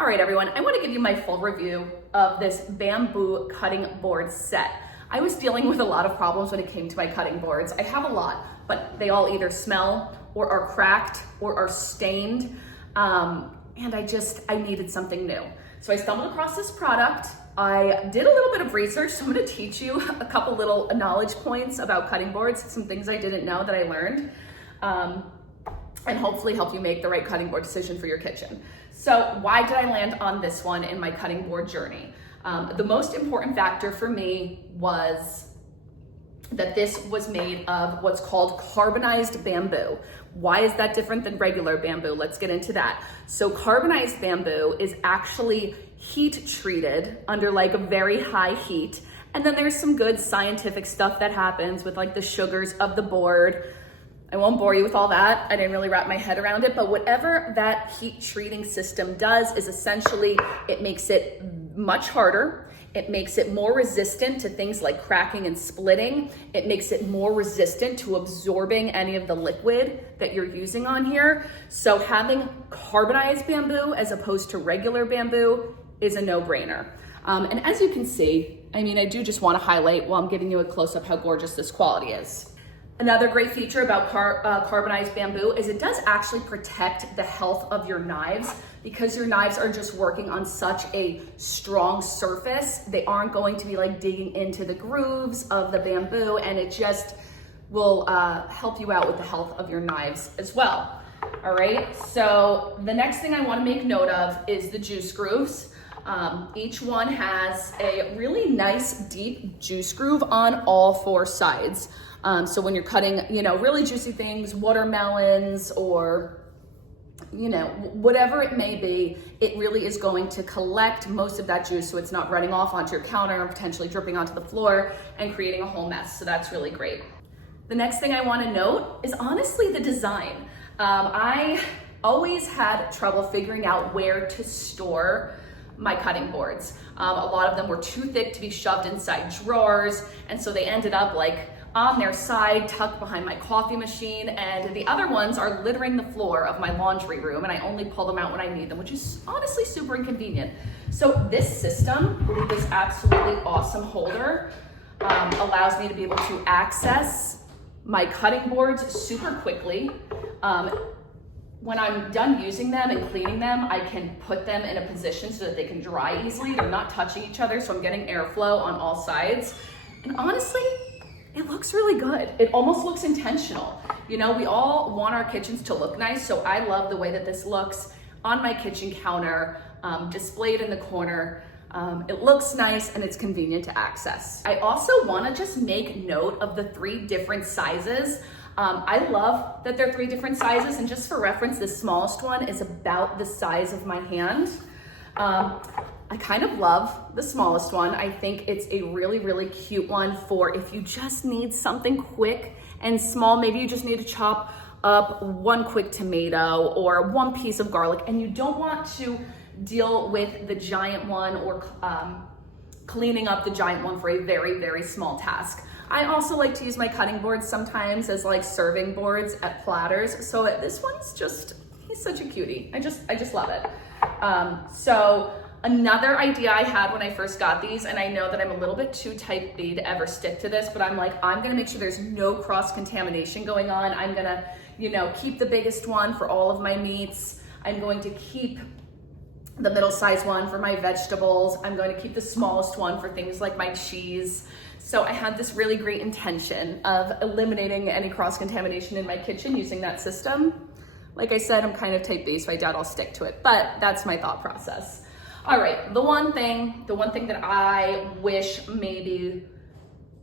All right, everyone, I want to give you my full review of this bamboo cutting board set. I was dealing with a lot of problems when it came to my cutting boards. I have a lot, but they all either smell or are cracked or are stained. And I needed something new. So I stumbled across this product. I did a little bit of research, so I'm gonna teach you a couple little knowledge points about cutting boards, some things I didn't know that I learned, and hopefully help you make the right cutting board decision for your kitchen. So why did I land on this one in my cutting board journey? The most important factor for me was that this was made of what's called carbonized bamboo. Why is that different than regular bamboo? Let's get into that. So carbonized bamboo is actually heat treated under like a very high heat. And then there's some good scientific stuff that happens with like the sugars of the board. I won't bore you with all that. I didn't really wrap my head around it, but whatever that heat treating system does is essentially it makes it much harder. It makes it more resistant to things like cracking and splitting. It makes it more resistant to absorbing any of the liquid that you're using on here. So having carbonized bamboo as opposed to regular bamboo is a no-brainer. And as you can see, I mean, I do just want to highlight while I'm giving you a close-up how gorgeous this quality is. Another great feature about carbonized bamboo is it does actually protect the health of your knives because your knives are just working on such a strong surface. They aren't going to be like digging into the grooves of the bamboo, and it just will help you out with the health of your knives as well. All right, so the next thing I want to make note of is the juice grooves. Each one has a really nice deep juice groove on all four sides. So when you're cutting, really juicy things, watermelons or, whatever it may be, it really is going to collect most of that juice so it's not running off onto your counter and potentially dripping onto the floor and creating a whole mess. So that's really great. The next thing I want to note is honestly the design. I always had trouble figuring out where to store my cutting boards. A lot of them were too thick to be shoved inside drawers, and so they ended up like on their side, tucked behind my coffee machine, and the other ones are littering the floor of my laundry room, and I only pull them out when I need them, which is honestly super inconvenient. So this system, with this absolutely awesome holder, allows me to be able to access my cutting boards super quickly. When I'm done using them and cleaning them, I can put them in a position so that they can dry easily. They're not touching each other, so I'm getting airflow on all sides. And honestly, it looks really good. It almost looks intentional. We all want our kitchens to look nice, so I love the way that this looks on my kitchen counter, displayed in the corner. It looks nice and it's convenient to access. I also wanna just make note of the 3 different sizes. I love that there are 3 different sizes, and just for reference, the smallest one is about the size of my hand. I kind of love the smallest one. I think it's a really, really cute one for if you just need something quick and small. Maybe you just need to chop up 1 quick tomato or 1 piece of garlic, and you don't want to deal with the giant one or cleaning up the giant one for a very, very small task. I also like to use my cutting boards sometimes as like serving boards at platters. So this one's he's such a cutie. I just love it. So another idea I had when I first got these, and I know that I'm a little bit too type B to ever stick to this, but I'm gonna make sure there's no cross-contamination going on. I'm gonna, keep the biggest one for all of my meats. I'm going to keep the middle-sized one for my vegetables. I'm going to keep the smallest one for things like my cheese. So I had this really great intention of eliminating any cross-contamination in my kitchen using that system. Like I said, I'm kind of type B, so I doubt I'll stick to it, but that's my thought process. All right, the one thing that I wish maybe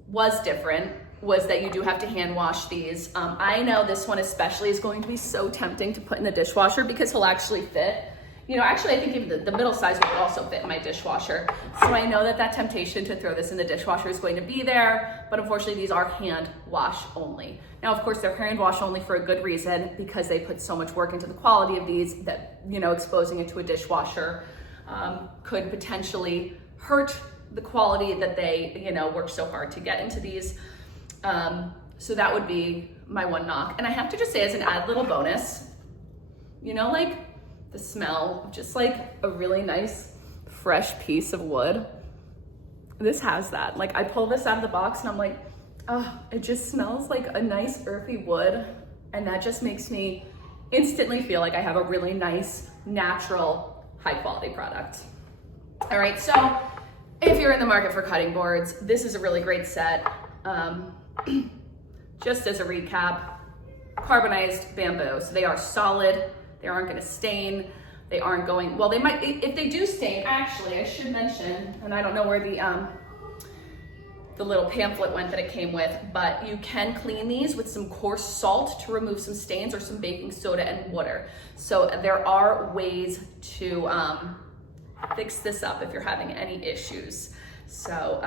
was different was that you do have to hand wash these. I know this one especially is going to be so tempting to put in the dishwasher because he'll actually fit. Actually, I think even the middle size would also fit in my dishwasher. So I know that temptation to throw this in the dishwasher is going to be there, but unfortunately these are hand wash only. Now, of course, they're hand wash only for a good reason because they put so much work into the quality of these that, exposing it to a dishwasher could potentially hurt the quality that they, worked so hard to get into these. So that would be my one knock. And I have to just say as an added little bonus, the smell of just like a really nice, fresh piece of wood. This has that. Like I pull this out of the box and I'm like, oh, it just smells like a nice earthy wood. And that just makes me instantly feel like I have a really nice, natural, high quality product. All right, so if you're in the market for cutting boards, this is a really great set. Just as a recap, carbonized bamboo. So they are solid, they aren't gonna stain, they aren't going, well, they might, if they do stain, actually, I should mention, and I don't know where the little pamphlet went that it came with, but you can clean these with some coarse salt to remove some stains or some baking soda and water. So there are ways to fix this up if you're having any issues. So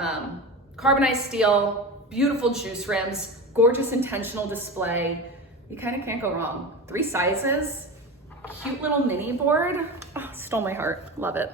carbonized steel, beautiful juice rims, gorgeous intentional display. You kind of can't go wrong. 3 sizes, cute little mini board. Oh, stole my heart, love it.